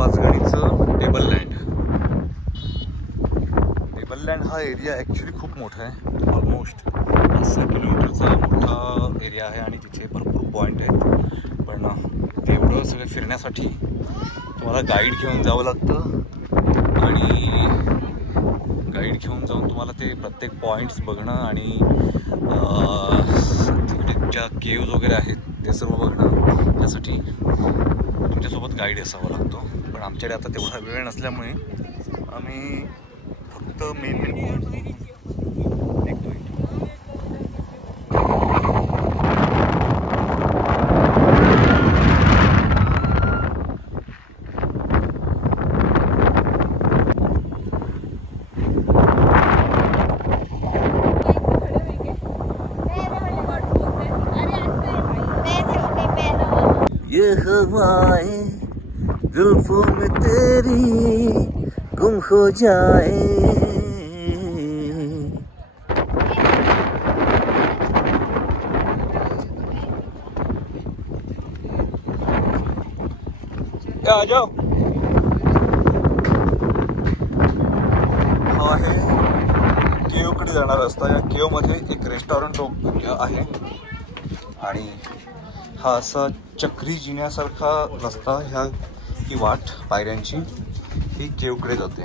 पाचगणीचं table land. Table land हा area actually खूप मोठा आहे. ऑलमोस्ट 5 किलोमीटरचा मोठा एरिया आहे आणि तिथे भरपूर पॉईंट आहेत. पण तेवढं सगळं फिरण्यासाठी तुम्हाला गाईड घेऊन जावं लागतं आणि गाईड घेऊन जाऊन तुम्हाला ते प्रत्येक पॉईंट्स बघणं आणि तिकडे ज्या केव्ज वगैरे आहेत ते सर्व बघणं, त्यासाठी तुमच्यासोबत गाईड असावा लागतो. पण आमच्याकडे आता तेवढा वेळ नसल्यामुळे आम्ही फक्त मेन ये हवाएं जुल्फों में तेरी गुम हो जाए. आ जाओ. हा आहे केवकडे जाणारा रस्ता. या केव मध्ये एक रेस्टॉरंट आहे आणि हा असा चक्री जिन्यासारखा रस्ता, ही वाट पायऱ्यांची ही केवकडे जाते.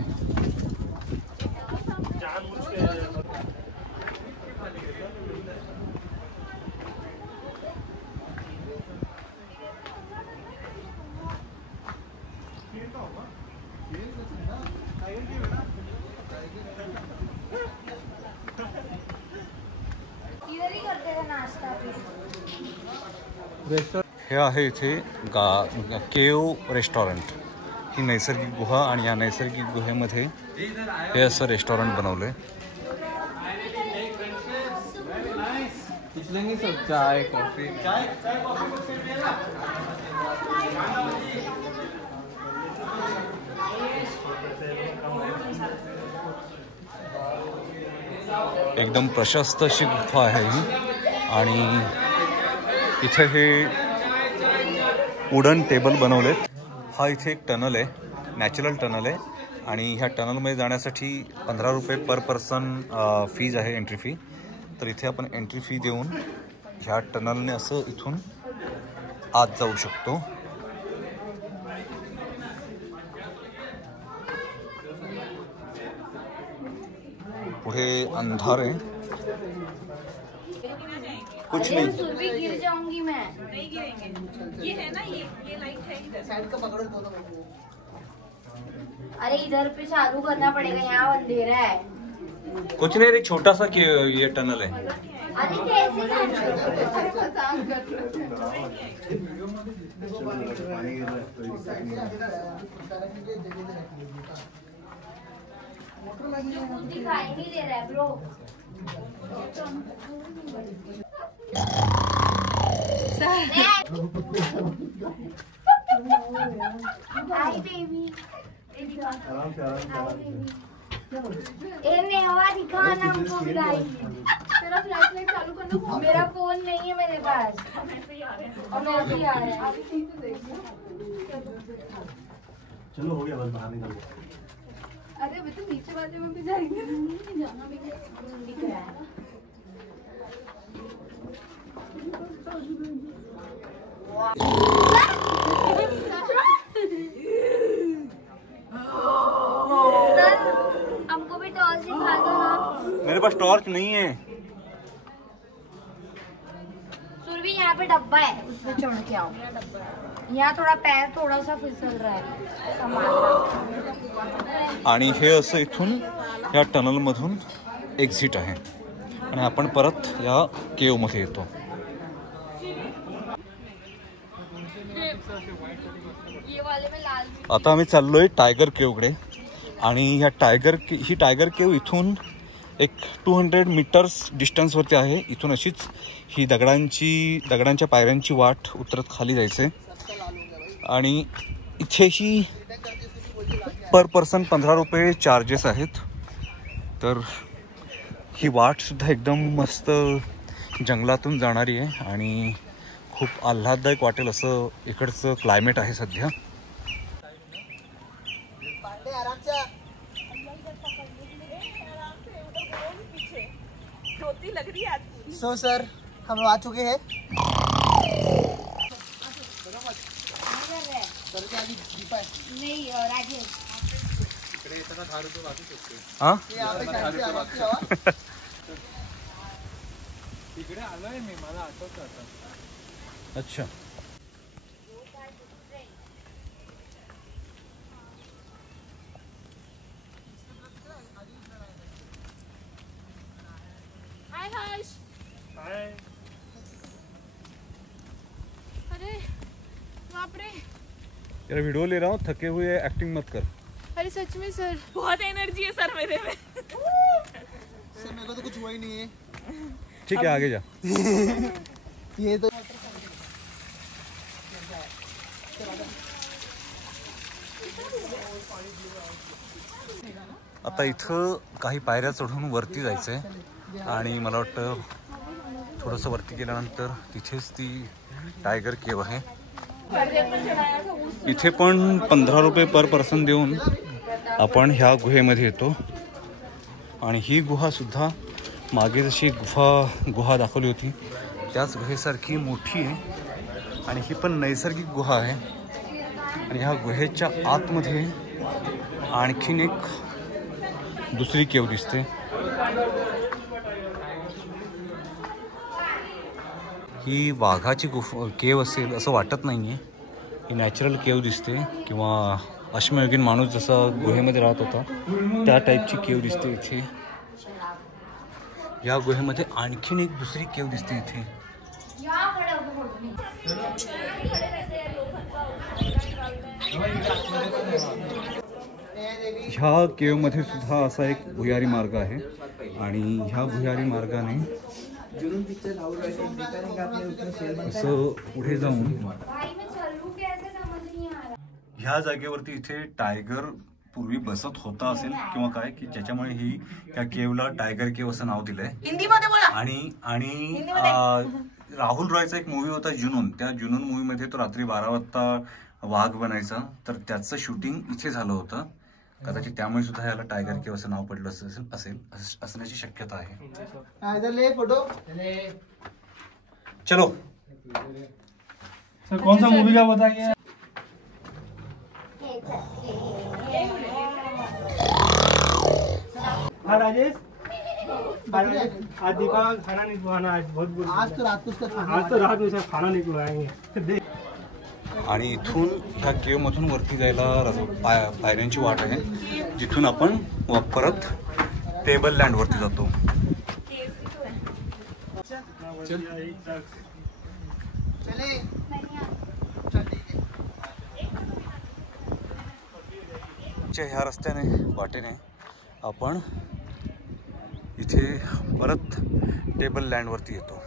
हे आहे इथे केव रेस्टॉरंट. ही नैसर्गिक गुहा आणि या नैसर्गिक गुहेमध्ये हे असं रेस्टॉरंट बनवलंय. चाय कॉफी एकदम प्रशस्त अशी गुफा आहे ही आणि इथे हे वुडन टेबल बनवलेत. हा इथे एक टनल आहे, नॅचरल टनल आहे आणि ह्या टनलमध्ये जाण्यासाठी 15 रुपये पर पर्सन फीज आहे, एंट्री फी. तर इथे आपण एंट्री फी देऊन ह्या टनलने असं इथून आत जाऊ शकतो. पुढे अंधार आहे, कुछ नहीं. सुरभि गिर जाऊंगी मैं. नहीं गिरेंगे. ये है ना, ये लाइट है इधर. साइड का पकड़ो दोनों को. अरे इधर पे चालू करना पड़ेगा, यहाँ अंधेरा है. कुछ नहीं, एक छोटा सा ये टनल है. अरे कैसे दिखाई नहीं दे रहा है ब्रो. Hi baby. नेहा दिखाना हमको गाइस. तेरा फ्लैशलाइट चालू करना. मेरा फोन नहीं है मेरे पास और मैसेज आ रहे हैं. चलो हो गया, बस बाहर निकल. अरे अभी तो नीचे वाले में भी जाएंगे. जाना भी दिख रहा है. हमको भी टॉर्च दिखा दो ना. मेरे पास टॉर्च नहीं है. सुरभि यहाँ पे डब्बा है, उसमें चढ़ के आओ. यहाँ थोड़ा पैर थोड़ा सा फिसल रहा है, संभालना. आणि हे असं इथून या टनल मधून एक्झिट आहे आणि आपण परत या केव मध्ये येतो. आता आम्ही चाललोय टायगर केवकडे आणि ह्या टायगर केव इथून एक 200 मीटर्स डिस्टन्सवरती आहे. इथून अशीच ही दगडांच्या पायऱ्यांची वाट उतरत खाली जायचे आणि इथेही पर पर्सन 15 रुपये चार्जेस आहेत. तर ही वाट सुद्धा एकदम मस्त जंगलातून जाणारी आहे आणि खूप आल्हाददायक वाटेल असं इकडचं क्लायमेट आहे सध्या. लग रही है आज पूरी। सो सर हम आ चुके हैं। नहीं राजेश हाँ तिकडे आलोय मी, मला आठवतं आता. अच्छा हाय हर्ष। हाय. अरे बाप रे, तेरा वीडियो ले रहा हूँ, थके हुए एक्टिंग मत कर. अरे सच में सर बहुत एनर्जी है सर मेरे में। सर मेरे को तो कुछ हुआ ही नहीं है। ठीक है आगे जा. ये तो आता इथं काही पायऱ्या चढून वरती जायचंय आणि मला वाटतं थोडंसं वरती गेल्यानंतर तिथेच ती टायगर केव आहे. इथे पण 15 रुपये पर पर्सन देऊन आपण ह्या गुहेमध्ये येतो आणि ही गुहा सुद्धा मागे जशी गुहा दाखवली होती त्याच गुहेसारखी मोठी आहे आणि ही पण नैसर्गिक गुहा आहे. आणि ह्या गुहेच्या आतमध्ये आणखीन एक दुसरी केव दिसते. ही वाघाची केव असेल असं वाटत नाहीये. ही नॅचरल केव दिसते किंवा अश्मयुगीन माणूस जसा गुहेमध्ये राहत होता त्या टाईपची केव दिसते इथे. या गुहेमध्ये आणखीन एक दुसरी केव दिसते इथे. ह्या केवमध्ये सुद्धा असा एक भुयारी मार्ग आहे आणि ह्या भुयारी मार्गाने असं पुढे जाऊन ह्या जागेवरती इथे टायगर पूर्वी बसत होता असेल किंवा काय की ज्याच्यामुळे ही त्या केवला टायगर केव असं नाव दिलंय. हिंदीमध्ये बोला. आणि राहुल रॉयचा एक मूवी होता जुनून. त्या जुनून मूवीमध्ये तो रात्री 12 वाजता वाघ बनायचा, तर त्याचं शूटिंग इथे झालं होतं. कदाचित त्यामुळे सुद्धा याला टायगर केव असं नाव पडलं असण्याची शक्यता आहे. फोटो चलो सर कौन सा मूवी का बताइए. हाँ राजेश, आज दीपा खाना नहीं खिलाना. आज बहुत बुरा. आज तो रात को उसका खाना आज तो रात में सब खाना नहीं खिलाएंगे. देख आणि इथून ह्या केव मधून वरती जायला पायऱ्यांची वाट आहे जिथून आपण परत टेबल लँड वरती जातो. ह्या रस्त्याने वाटेने आपण इथे परत टेबल लँड वरती येतो.